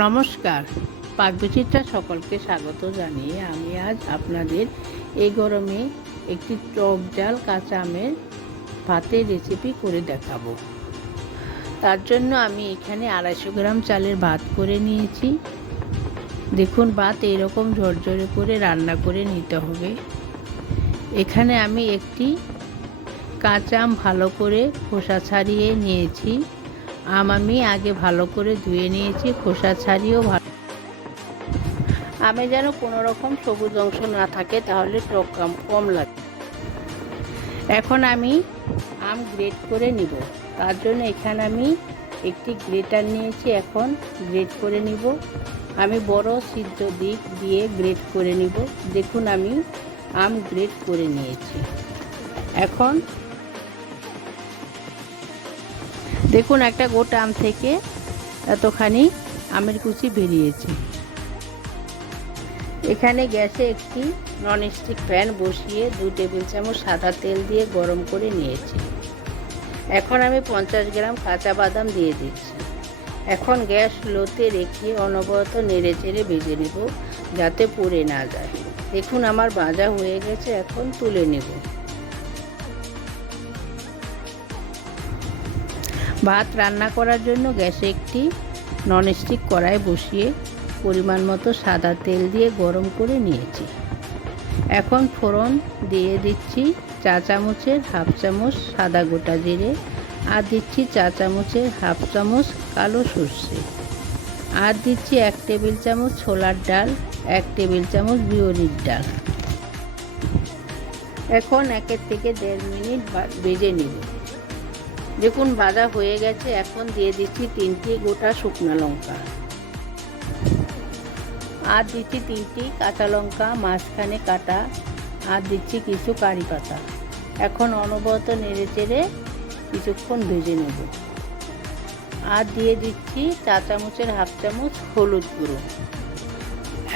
নমস্কার, পাকবিচিত্রা সকলকে স্বাগত জানিয়ে আমি আজ আপনাদের এই গরমে একটি টক ঝাল কাঁচা আমের ভাতের রেসিপি করে দেখাবো। তার জন্য আমি এখানে 250 গ্রাম চালের ভাত করে নিয়েছি। দেখুন, ভাত এইরকম ঝরঝরে করে রান্না করে নিতে হবে। এখানে আমি একটি কাঁচা আম ভালো করে খোসা ছাড়িয়ে নিয়েছি। আমি আগে ভালো করে ধুয়ে নিয়েছি, খোসা ছাড়িয়েও ভালো। আমে যেন কোনো রকম সবুজ অংশ না থাকে, তাহলে টক কম লাগে। এখন আমি আম গ্রেট করে নিব। তার জন্য এখানে আমি একটি গ্রেটার নিয়েছি। এখন গ্রেট করে নিব। আমি বড় সিদ্ধ দিক দিয়ে গ্রেট করে নিব। দেখুন, আমি আম গ্রেট করে নিয়েছি। এখন দেখুন, একটা গোটা আম থেকে এতখানি আমের কুচি বেরিয়েছে। এখানে গ্যাসে একটি ননস্টিক প্যান বসিয়ে 2 টেবিল চামচ সাদা তেল দিয়ে গরম করে নিয়েছি। এখন আমি 50 গ্রাম কাঁচা বাদাম দিয়ে দিচ্ছি। এখন গ্যাস লোতে রেখে অনবরত নেড়ে চেড়ে ভেজে নেব, যাতে পুড়ে না যায়। দেখুন, আমার ভাজা হয়ে গেছে। এখন তুলে নেব। ভাত রান্না করার জন্য গ্যাসে একটি ননস্টিক কড়াই বসিয়ে পরিমাণ মতো সাদা তেল দিয়ে গরম করে নিয়েছি। এখন ফোড়ন দিয়ে দিচ্ছি চা চামচের হাফ চামচ সাদা গোটা জিরে, আর দিচ্ছি চা চামচের হাফ চামচ কালো সর্ষে, আর দিচ্ছি 1 টেবিল চামচ ছোলার ডাল, 1 টেবিল চামচ বিউলির ডাল। এখন 1 থেকে 1.5 মিনিট ভেজে নিব। দেখুন, ভাজা হয়ে গেছে। এখন দিয়ে দিচ্ছি 3টি গোটা শুকনো লঙ্কা, আর দিচ্ছি 3টি কাঁচা লঙ্কা মাঝখানে কাটা, আর দিচ্ছি কিছু কারি পাতা। এখন অনবরত নেড়ে চেড়ে কিছুক্ষণ ভেজে নেব। আর দিয়ে দিচ্ছি চা চামচের হাফ চামচ হলুদ গুঁড়ো।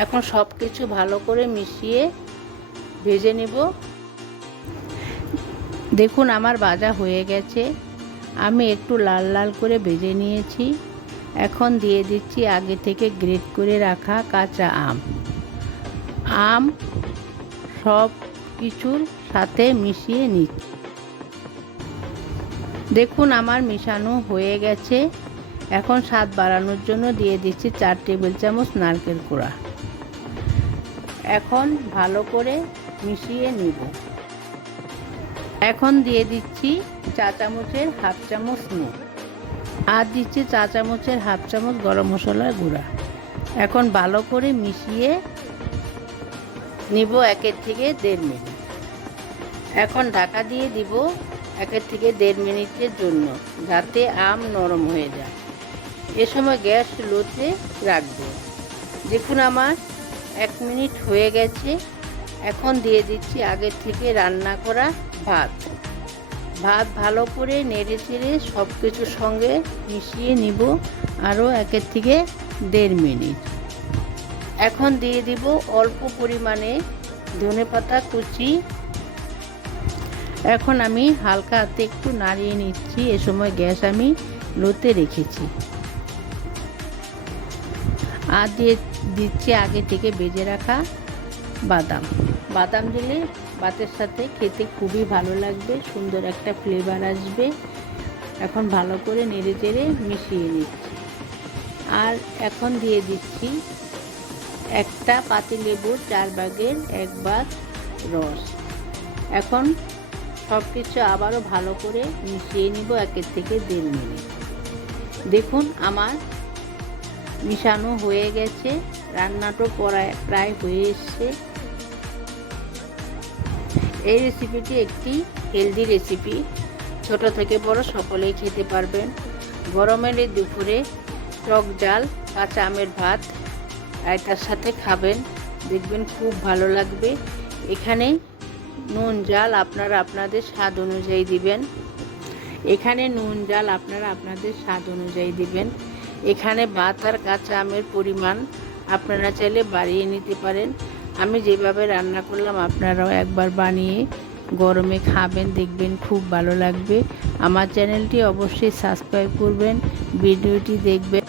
এখন সব কিছু ভালো করে মিশিয়ে ভেজে নেব। দেখুন, আমার ভাজা হয়ে গেছে। আমি একটু লাল লাল করে ভেজে নিয়েছি। এখন দিয়ে দিচ্ছি আগে থেকে গ্রেট করে রাখা কাঁচা আম সব কিছুর সাথে মিশিয়ে নিচ্ছি। দেখুন, আমার মিশানো হয়ে গেছে। এখন স্বাদ বাড়ানোর জন্য দিয়ে দিচ্ছি 4 টেবিল চামচ নারকেল কোড়া। এখন ভালো করে মিশিয়ে নিব। এখন দিয়ে দিচ্ছি চা চামচের হাফ চামচ নুন, আর দিচ্ছি চা চামচের হাফ চামচ গরম মশলার গুঁড়া। এখন ভালো করে মিশিয়ে নিব 1 থেকে 1.5 মিনিট। এখন ঢাকা দিয়ে দিব 1 থেকে 1.5 মিনিটের জন্য, যাতে আম নরম হয়ে যায়। এ সময় গ্যাস লোতে রাখবো। দেখুন, আমার 1 মিনিট হয়ে গেছে। এখন দিয়ে দিচ্ছি আগে থেকে রান্না করা ভাত ভালো করে নেড়ে চেড়ে সব কিছুর সঙ্গে মিশিয়ে নিব আরও 1 থেকে 1.5 মিনিট। এখন দিয়ে দিব অল্প পরিমাণে ধনেপাতা কুচি। এখন আমি হালকা হাতে একটু নাড়িয়ে নিচ্ছি। এ সময় গ্যাস আমি লোতে রেখেছি। আর দিয়ে দিচ্ছি আগে থেকে ভেজে রাখা বাদাম দিলে ভাতের সাথে খেতে খুবই ভালো লাগবে, সুন্দর একটা ফ্লেভার আসবে। এখন ভালো করে নেড়ে চেড়ে মিশিয়ে নিচ্ছি। আর এখন দিয়ে দিচ্ছি একটা পাতিলেবুর 4 ভাগের 1 ভাগ রস। এখন সব কিছু আবারও ভালো করে মিশিয়ে নিব 1 থেকে 1.5 মিনিট। দেখুন, আমার মিশানো হয়ে গেছে। রান্নাটা প্রায় হয়ে এসছে। এই রেসিপিটি একটি হেলদি রেসিপি, ছোট থেকে বড় সকলেই খেতে পারবেন। গরমের এই দুপুরে টক ঝাল কাঁচা আমের ভাত রায়তার সাথে খাবেন, দেখবেন খুব ভালো লাগবে। এখানে নুন ঝাল আপনারা আপনাদের স্বাদ অনুযায়ী দিবেন। এখানে ভাত আর কাঁচা আমের পরিমাণ আপনারা চাইলে বাড়িয়ে নিতে পারেন। আমি যেভাবে রান্না করলাম, আপনারাও একবার বানিয়ে গরমে খাবেন, দেখবেন খুব ভালো লাগবে। আমার চ্যানেলটি অবশ্যই সাবস্ক্রাইব করবেন, ভিডিওটি দেখবেন।